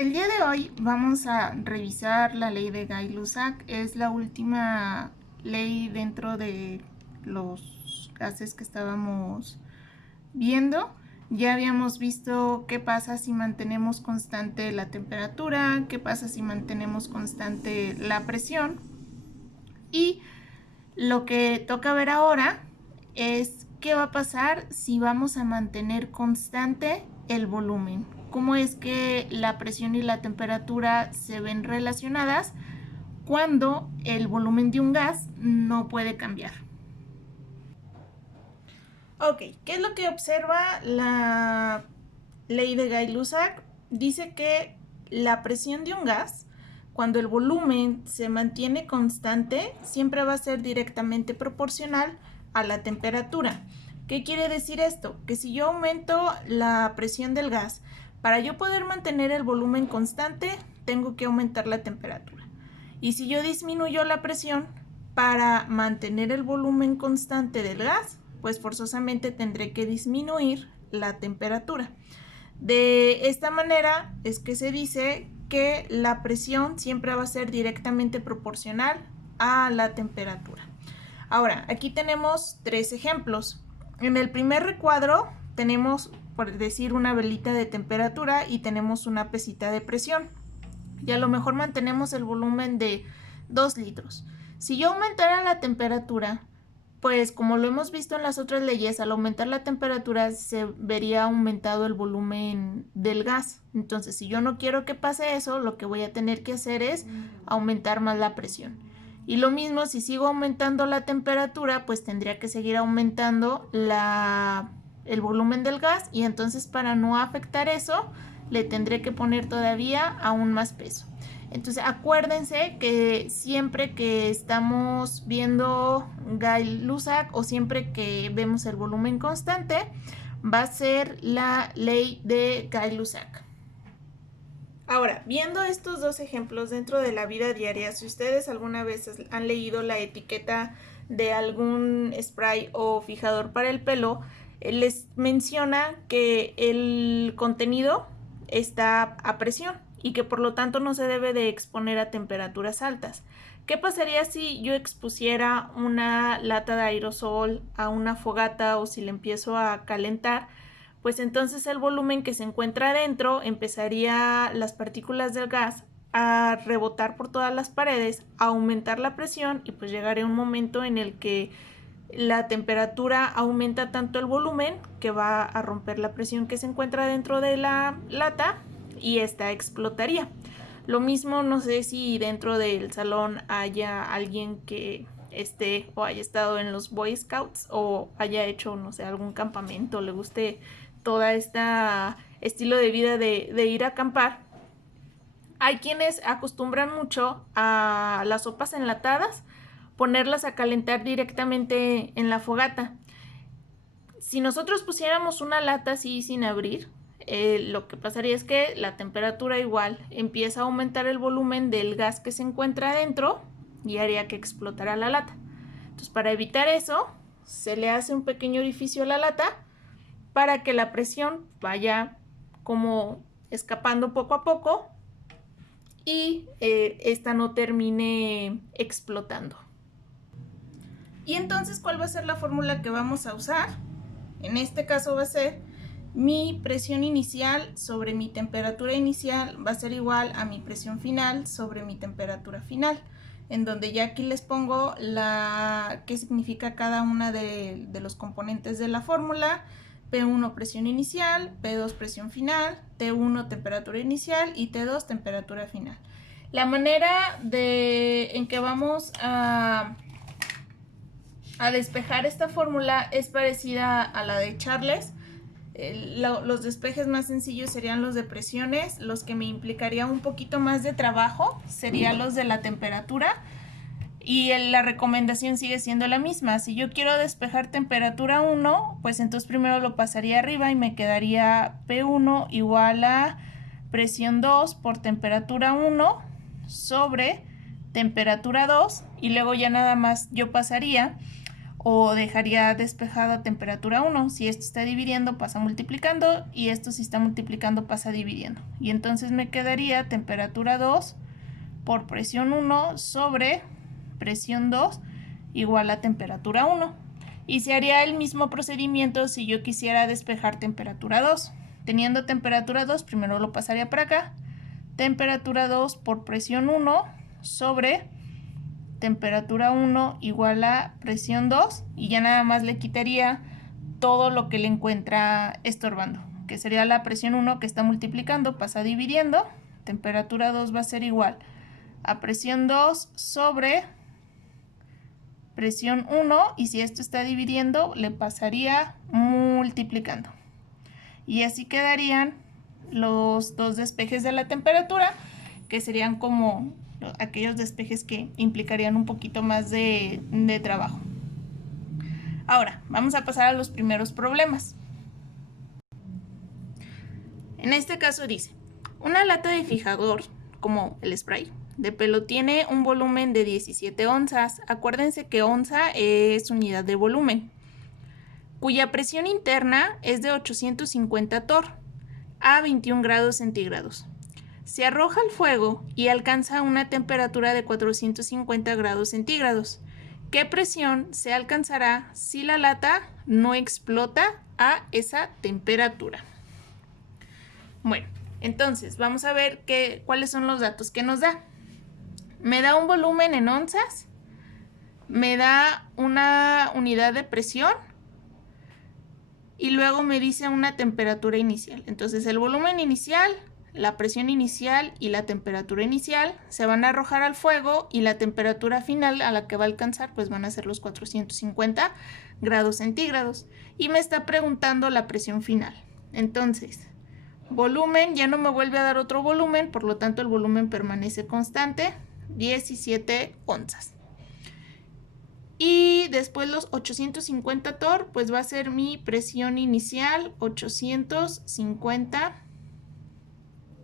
El día de hoy vamos a revisar la ley de Gay-Lussac. Es la última ley dentro de los gases que estábamos viendo. Ya habíamos visto qué pasa si mantenemos constante la temperatura, qué pasa si mantenemos constante la presión. Y lo que toca ver ahora es qué va a pasar si vamos a mantener constante el volumen. Cómo es que la presión y la temperatura se ven relacionadas cuando el volumen de un gas no puede cambiar. Ok, ¿qué es lo que observa la ley de Gay-Lussac? Dice que la presión de un gas, cuando el volumen se mantiene constante, siempre va a ser directamente proporcional a la temperatura. ¿Qué quiere decir esto? Que si yo aumento la presión del gas, para yo poder mantener el volumen constante, tengo que aumentar la temperatura. Y si yo disminuyo la presión, para mantener el volumen constante del gas, pues forzosamente tendré que disminuir la temperatura. De esta manera es que se dice que la presión siempre va a ser directamente proporcional a la temperatura. Ahora, aquí tenemos tres ejemplos. En el primer recuadro tenemos, por decir, una velita de temperatura y tenemos una pesita de presión. Y a lo mejor mantenemos el volumen de 2 litros. Si yo aumentara la temperatura, pues como lo hemos visto en las otras leyes, al aumentar la temperatura se vería aumentado el volumen del gas. Entonces, si yo no quiero que pase eso, lo que voy a tener que hacer es aumentar más la presión. Y lo mismo, si sigo aumentando la temperatura, pues tendría que seguir aumentando el volumen del gas, y entonces para no afectar eso, le tendré que poner todavía aún más peso. Entonces acuérdense que siempre que estamos viendo Gay-Lussac o siempre que vemos el volumen constante, va a ser la ley de Gay-Lussac. Ahora, viendo estos dos ejemplos dentro de la vida diaria, si ustedes alguna vez han leído la etiqueta de algún spray o fijador para el pelo, les menciona que el contenido está a presión y que por lo tanto no se debe de exponer a temperaturas altas. ¿Qué pasaría si yo expusiera una lata de aerosol a una fogata o si le empiezo a calentar? Pues entonces el volumen que se encuentra adentro empezaría las partículas del gas a rebotar por todas las paredes, a aumentar la presión y pues llegaría un momento en el que la temperatura aumenta tanto el volumen que va a romper la presión que se encuentra dentro de la lata y esta explotaría. Lo mismo, no sé si dentro del salón haya alguien que esté o haya estado en los Boy Scouts o haya hecho, no sé, algún campamento, le guste toda esta estilo de vida de ir a acampar. Hay quienes acostumbran mucho a las sopas enlatadas, ponerlas a calentar directamente en la fogata. Si nosotros pusiéramos una lata así sin abrir, lo que pasaría es que la temperatura igual empieza a aumentar el volumen del gas que se encuentra adentro y haría que explotara la lata. Entonces, para evitar eso, se le hace un pequeño orificio a la lata para que la presión vaya como escapando poco a poco y esta no termine explotando. Y entonces, ¿cuál va a ser la fórmula que vamos a usar? En este caso va a ser mi presión inicial sobre mi temperatura inicial va a ser igual a mi presión final sobre mi temperatura final, en donde ya aquí les pongo qué significa cada una de los componentes de la fórmula. P1 presión inicial, P2 presión final, T1 temperatura inicial y T2 temperatura final. La manera en que vamos a despejar esta fórmula es parecida a la de Charles. Los despejes más sencillos serían los de presiones. Los que me implicaría un poquito más de trabajo serían los de la temperatura. Y la recomendación sigue siendo la misma. Si yo quiero despejar temperatura 1, pues entonces primero lo pasaría arriba y me quedaría P1 igual a presión 2 por temperatura 1 sobre temperatura 2. Y luego ya nada más yo pasaría o dejaría despejado a temperatura 1. Si esto está dividiendo, pasa multiplicando, y esto si está multiplicando, pasa dividiendo. Y entonces me quedaría temperatura 2 por presión 1 sobre presión 2 igual a temperatura 1. Y se haría el mismo procedimiento si yo quisiera despejar temperatura 2. Teniendo temperatura 2, primero lo pasaría para acá. Temperatura 2 por presión 1 sobre temperatura 1 igual a presión 2, y ya nada más le quitaría todo lo que le encuentra estorbando, que sería la presión 1 que está multiplicando, pasa dividiendo. Temperatura 2 va a ser igual a presión 2 sobre presión 1, y si esto está dividiendo, le pasaría multiplicando. Y así quedarían los dos despejes de la temperatura, que serían como aquellos despejes que implicarían un poquito más de trabajo. Ahora, vamos a pasar a los primeros problemas. En este caso dice, una lata de fijador, como el spray, de pelo tiene un volumen de 17 onzas. Acuérdense que onza es unidad de volumen, cuya presión interna es de 850 torr a 21 grados centígrados. Se arroja al fuego y alcanza una temperatura de 450 grados centígrados. ¿Qué presión se alcanzará si la lata no explota a esa temperatura? Bueno, entonces vamos a ver cuáles son los datos que nos da. Me da un volumen en onzas, me da una unidad de presión y luego me dice una temperatura inicial. Entonces el volumen inicial, la presión inicial y la temperatura inicial se van a arrojar al fuego, y la temperatura final a la que va a alcanzar pues van a ser los 450 grados centígrados. Y me está preguntando la presión final. Entonces, volumen, ya no me vuelve a dar otro volumen, por lo tanto el volumen permanece constante, 17 onzas. Y después los 850 torr, pues va a ser mi presión inicial, 850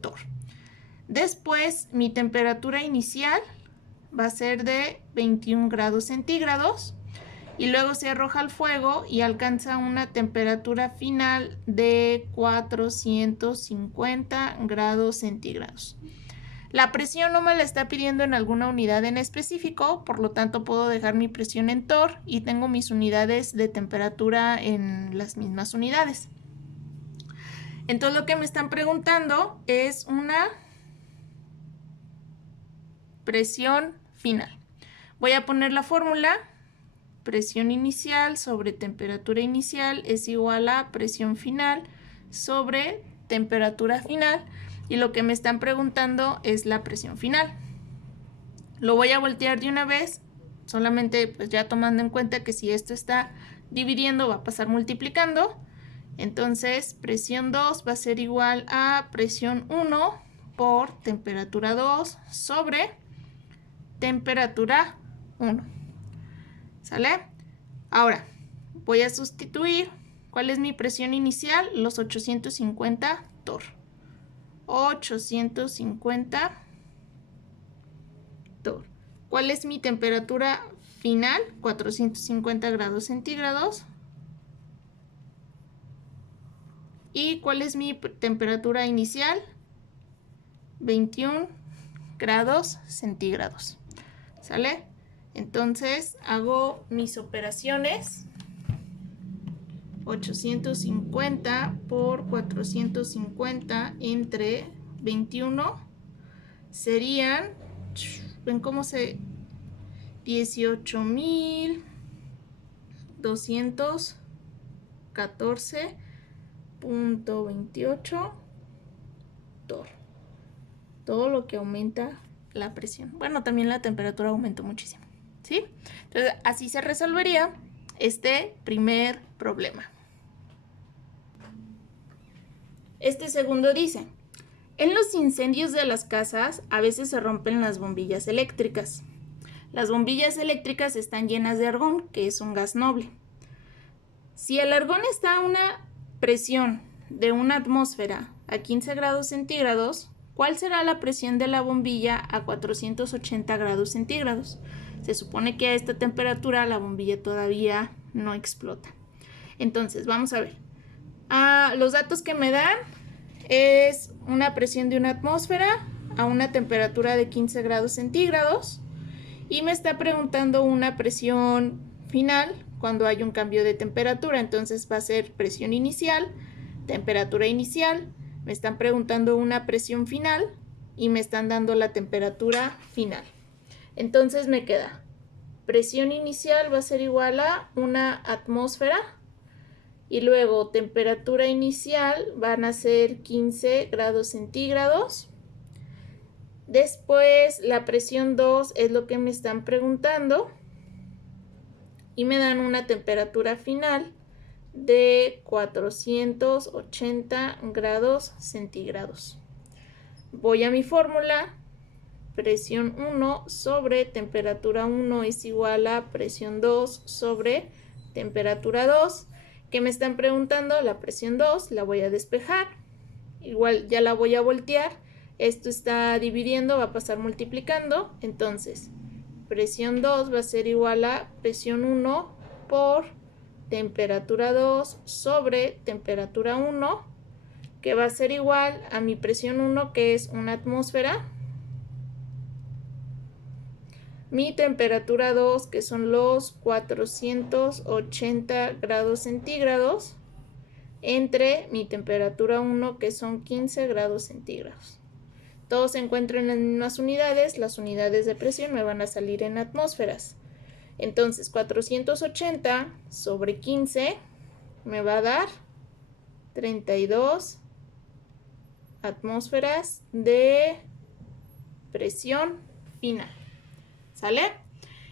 torr. Después mi temperatura inicial va a ser de 21 grados centígrados, y luego se arroja al fuego y alcanza una temperatura final de 450 grados centígrados. La presión no me la está pidiendo en alguna unidad en específico, por lo tanto puedo dejar mi presión en torr y tengo mis unidades de temperatura en las mismas unidades. Entonces lo que me están preguntando es una presión final. Voy a poner la fórmula. Presión inicial sobre temperatura inicial es igual a presión final sobre temperatura final, y lo que me están preguntando es la presión final. Lo voy a voltear de una vez, solamente pues ya tomando en cuenta que si esto está dividiendo va a pasar multiplicando. Entonces presión 2 va a ser igual a presión 1 por temperatura 2 sobre temperatura 1. ¿Sale? Ahora voy a sustituir. ¿Cuál es mi presión inicial? Los 850 torr. 850 torr. ¿Cuál es mi temperatura final? 450 grados centígrados. ¿Y cuál es mi temperatura inicial? 21 grados centígrados. ¿Sale? Entonces hago mis operaciones. 850 por 450 entre 21 serían, ven cómo se, 18.214.28 torr. Todo lo que aumenta la presión. Bueno, también la temperatura aumentó muchísimo, ¿sí? Entonces, así se resolvería este primer problema. Este segundo dice, en los incendios de las casas a veces se rompen las bombillas eléctricas. Las bombillas eléctricas están llenas de argón, que es un gas noble. Si el argón está a una presión de una atmósfera a 15 grados centígrados, ¿cuál será la presión de la bombilla a 480 grados centígrados? Se supone que a esta temperatura la bombilla todavía no explota. Entonces, vamos a ver. Los datos que me dan es una presión de una atmósfera a una temperatura de 15 grados centígrados y me está preguntando una presión final cuando hay un cambio de temperatura. Entonces va a ser presión inicial, temperatura inicial, me están preguntando una presión final y me están dando la temperatura final. Entonces me queda presión inicial va a ser igual a una atmósfera y luego temperatura inicial van a ser 15 grados centígrados. Después la presión 2 es lo que me están preguntando y me dan una temperatura final de 480 grados centígrados. Voy a mi fórmula. Presión 1 sobre temperatura 1 es igual a presión 2 sobre temperatura 2. ¿Qué me están preguntando? La presión 2 la voy a despejar. Igual ya la voy a voltear. Esto está dividiendo, va a pasar multiplicando. Entonces, presión 2 va a ser igual a presión 1 por temperatura 2 sobre temperatura 1, que va a ser igual a mi presión 1, que es una atmósfera, mi temperatura 2, que son los 480 grados centígrados, entre mi temperatura 1, que son 15 grados centígrados. Todos se encuentran en las mismas unidades, las unidades de presión me van a salir en atmósferas. Entonces 480 sobre 15 me va a dar 32 atmósferas de presión final. ¿Sale?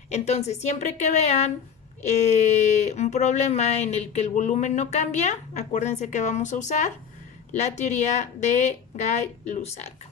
Entonces, siempre que vean un problema en el que el volumen no cambia, acuérdense que vamos a usar la teoría de Gay-Lussac.